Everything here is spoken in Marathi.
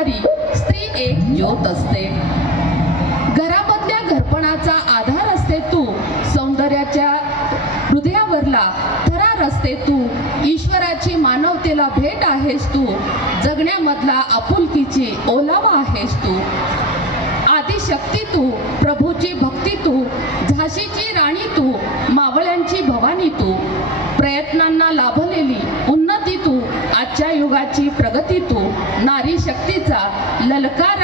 जगवणारी स्त्री एक ज्योत असते. घरामधल्या घरपणाचा आधार असते तू, सौंदर्याच्या हृदयावरला थरार असते तू, ईश्वराची मानवतेला भेट आहेस तू, जगण्यामधला आपुलकीची ओलावा आहेस तू. आदिशक्ती तू, प्रभूची भक्ती तू, झाशीची राणी तू, मावळ्यांची भवानी तू, प्रयत्नांना लाभलेली उन्नती तू, आजच्या युगाची प्रगती तू, नारी शक्तीचा ललकार